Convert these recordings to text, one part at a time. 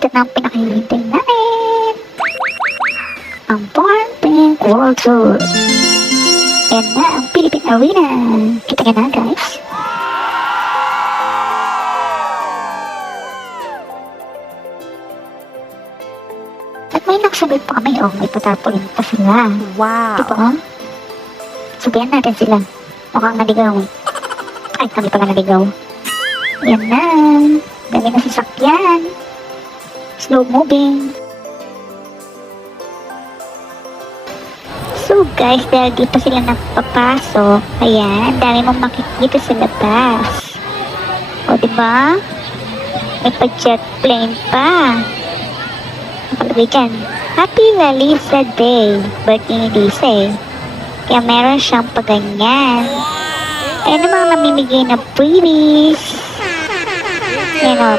ito na ang pinakahihintay namin. Ang Pink World Tour. Yan na ang Philippine Arena. Kita ka na, guys. At may nagsabit pa kami, may patapuin pa sila. Wow. Diba? Sabihan natin sila. Mukhang naligaw. Ay, kami pala naligaw. Yan na. Dami na sasakyan. Slow moving. So guys, dahil di pa sila nagpapasok, ayan, dami mong makikita sa labas. O diba? May pa-jet plane pa. Nakalagay dyan, Happy Lalisa Day. Birthday ni Lisa eh. Kaya meron siyang paganyan. Ayan namang namimigay na freebies. Ayan o,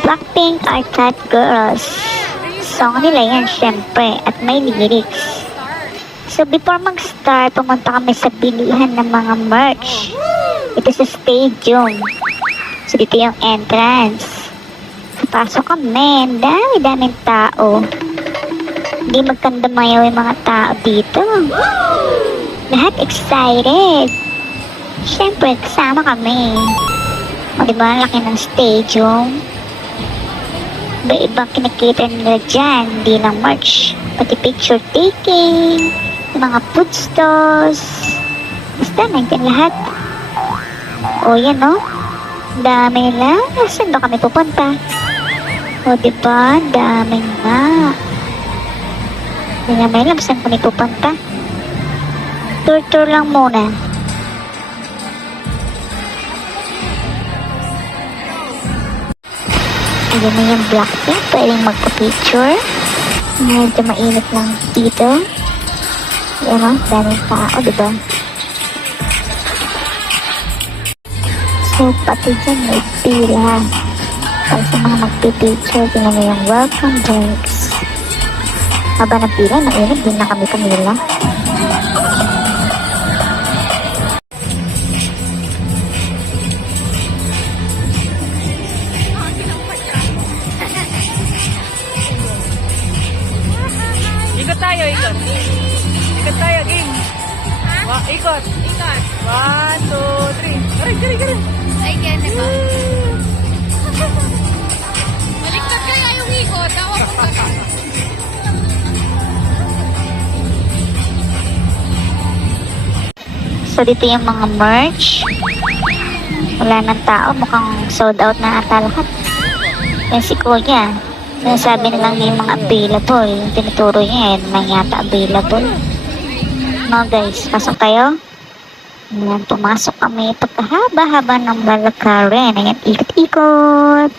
Blackpink are Cat Girls. Song nila yan, syempre. At may lyrics. So before mag-start, pumunta kami sa bilihan ng mga merch. Ito sa stadium. So dito yung entrance. Pasok kami. Dami-daming tao. Hindi magkandamayaw yung mga tao dito. Lahat excited. Siyempre, kasama kami. O diba, laki ng stadium. Iba-ibang kinikita nila dyan. Hindi lang merch. Pati picture taking. Yung mga food stalls. Basta, nandiyan lahat. O yan o. Dami nila. Saan ba kami pupunta? O diba, dami nga. Hindi na may alam saan kami pupunta. Tour lang muna. Ayan na yung Blackpink. Pwedeng magpa-picture. Medyo mainit lang dito. Ayan o, daming tao, diba? So, pati dyan may pila. Para sa mga magpipicture, tingnan mo yung welcome drinks. Haba ng pila, mainit din na kami kanila. Ikot tayo, ikot. Ikot tayo, game. Ikot. Ikot. 1, 2, 3. Kari. Ay, gana ba? Baliktad kaya yung ikot. Ako po ka. So, dito yung mga merch. Wala ng tao. Mukhang sold out na ata lahat. Yan si Kuya. Sinasabi na lang yung mga available. Yung tinuturo niya yan. May yata available. No guys, pasok tayo. Ayan, pumasok kami. Pagkahaba-haba ng balakarin. Ayan, ikot-ikot.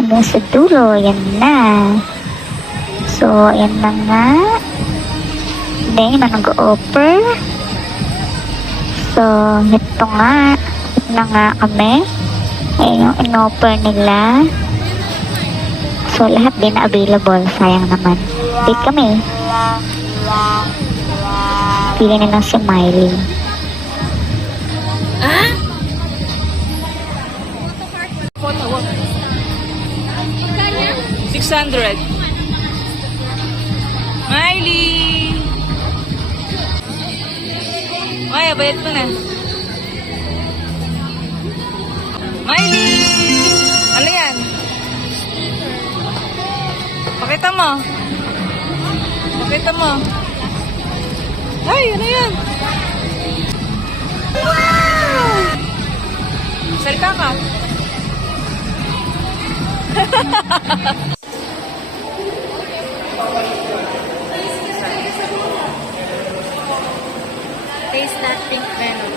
Hanggang sa dulo. Ayan na. So, ayan na nga. Hindi naman nag-offer. So, ito nga. Ito na nga kami. Ayan yung in-offer nila. So, lahat din na available. Sayang naman. Wait kami. Pili na lang si Miley. Ah? 600. Miley! Ay, bayad ko na. Miley! Ano yan? Pakita mo. Pakita mo. Ay, ano yan? Wow! Salita ka. Taste that pink venom.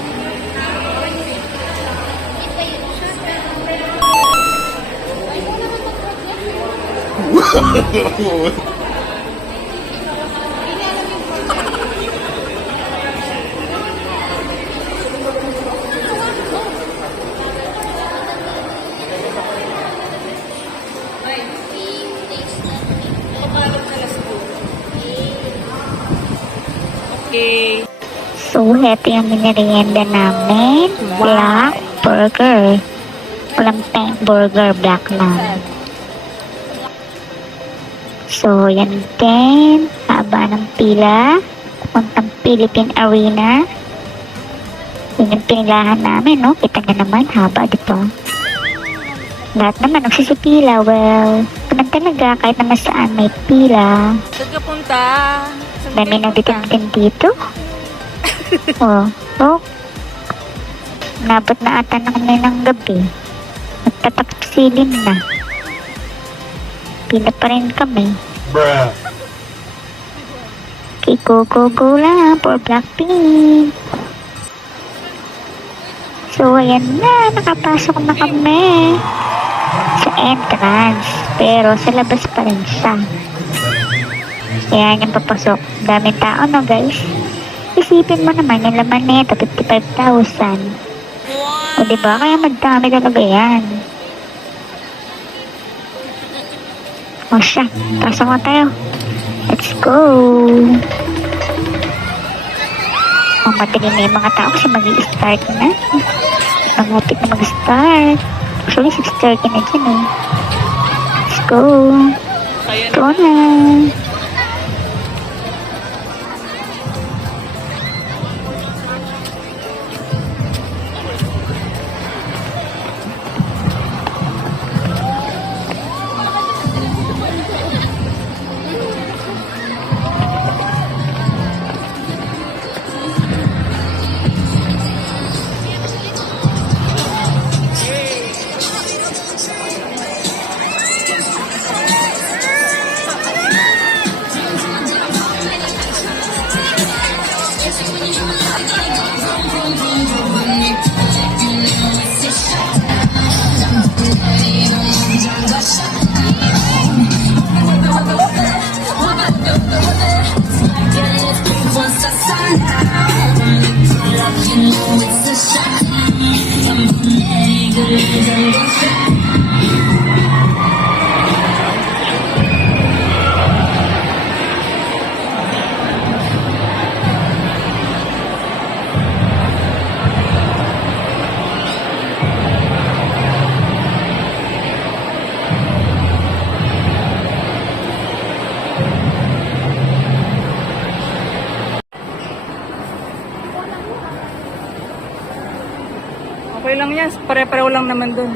Okay. So, heto yung minerienda namin. Black burger. Walang pink burger, black lang. So, yan din. Haba ng pila. Puntang Philippine Arena. Yun yung pinilahan namin, no? Kita nyo naman, haba, di ba? Lahat naman nagsisipila. Well, naman talaga, kahit naman saan may pila. Saan ka punta? Saan Dami kayo nang punta? din dito. Oh, oh. Nabot na ata na kami ng gabi. Magtataksilin na. Pila pa rin kami. Bruh. Okay, go lang for Blackpink. So, ayan na. Nakapasok na kami sa entrance. Pero sa labas pa rin siya. Ayan yung papasok. Daming tao, no, guys? Isipin mo naman, yung laman nito, 55,000. O, diba? Kaya magdami talaga yan. O siya, pasok na tayo. Let's go! O, madilim na yung mga tao kasi mag-i-start na. Nangapit na mag-start. Actually, 6:30 na dyan eh. Let's go! Kaya Ito na! Okay lang yan. Pare-pareho lang naman dun.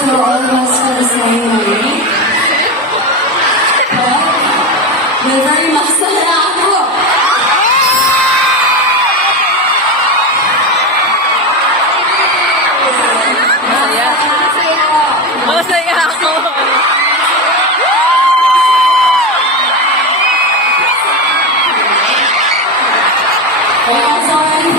So all of us feel the same way. But we're very masaya ako. Masaya ako. Kaya sorry.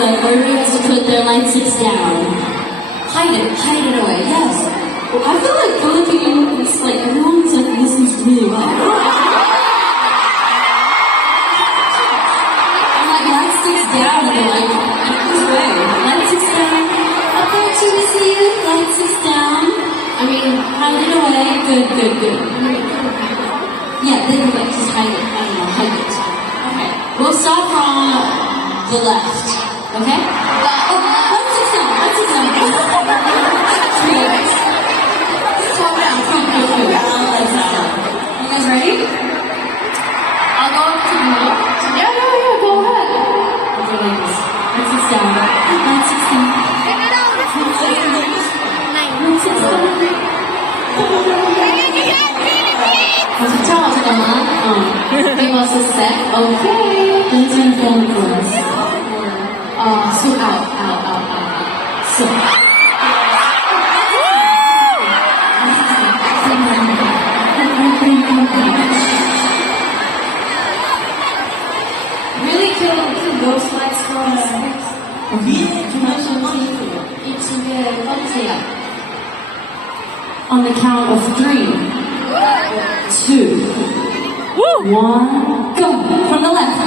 So everybody has to put their light sticks down. Hide it away, yes. Well, I feel like Filipino, it's like everyone's like listens really well. I'm like, light sticks down, and they're like, this way. Light sticks down. Up there too, we see you. Light sticks down. I mean, hide it away. Good. Yeah, they can like just hide it. I don't know, hide it. Okay. We'll start from the left. Okay? Let's sit down. Three guys. Calm down. Good. Let's sit down. You guys ready? I'll go up to you. Yeah, go ahead. Okay, like this. Let's sit down. Let's sit down. They must have said, okay, let's turn down the chorus. So out. So. Really can those slides go on six? On the count of 3, 2, 1, go! From the left!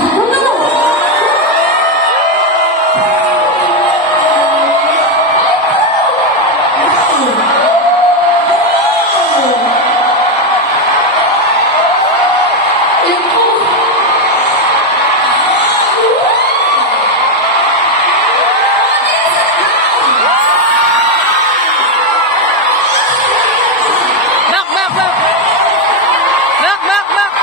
Back!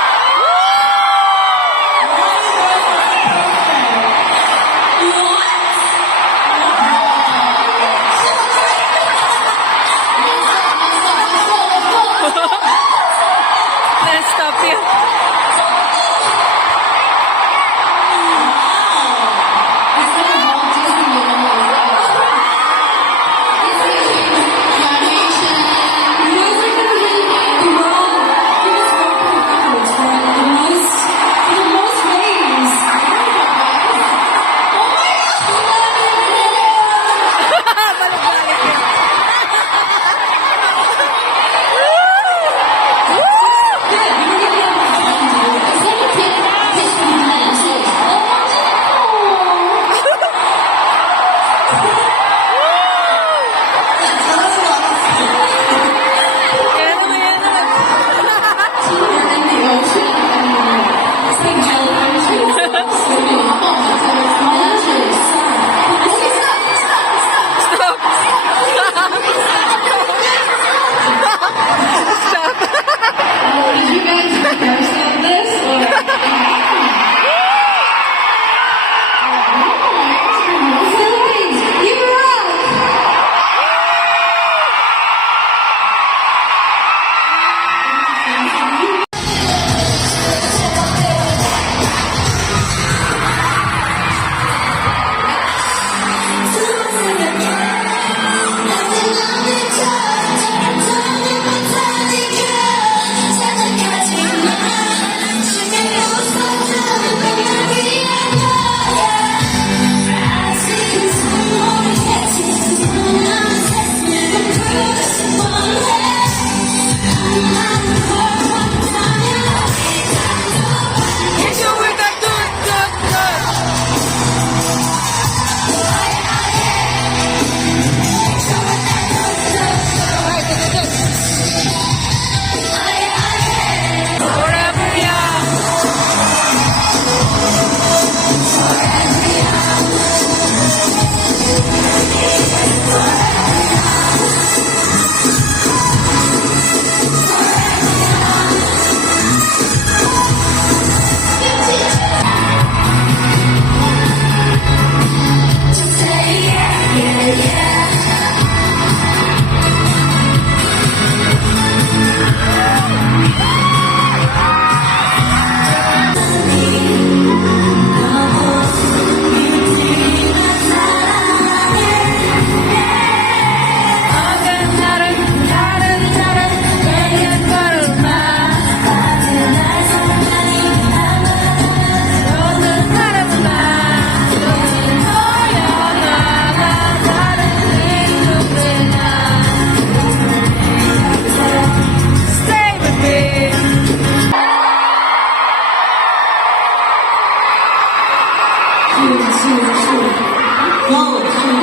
Go,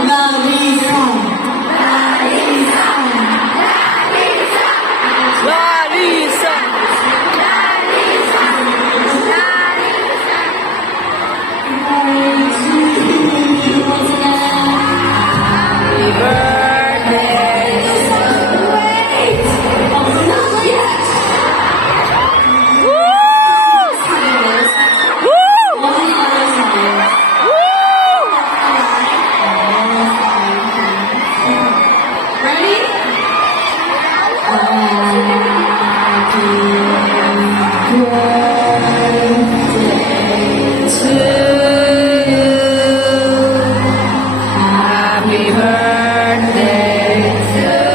Lalisa. Larissa! Happy birthday! Happy birthday to you. Happy birthday, happy birthday.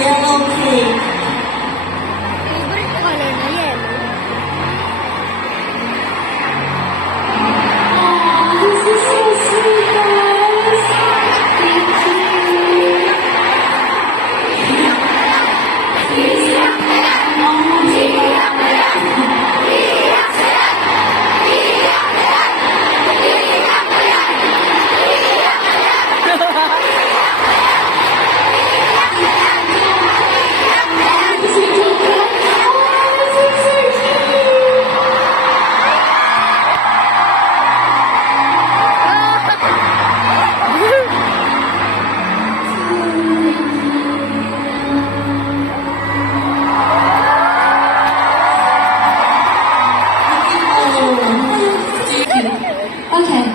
Yellow cake. Favorite color na yellow. This is so sweet, guys. Thank you. Okay.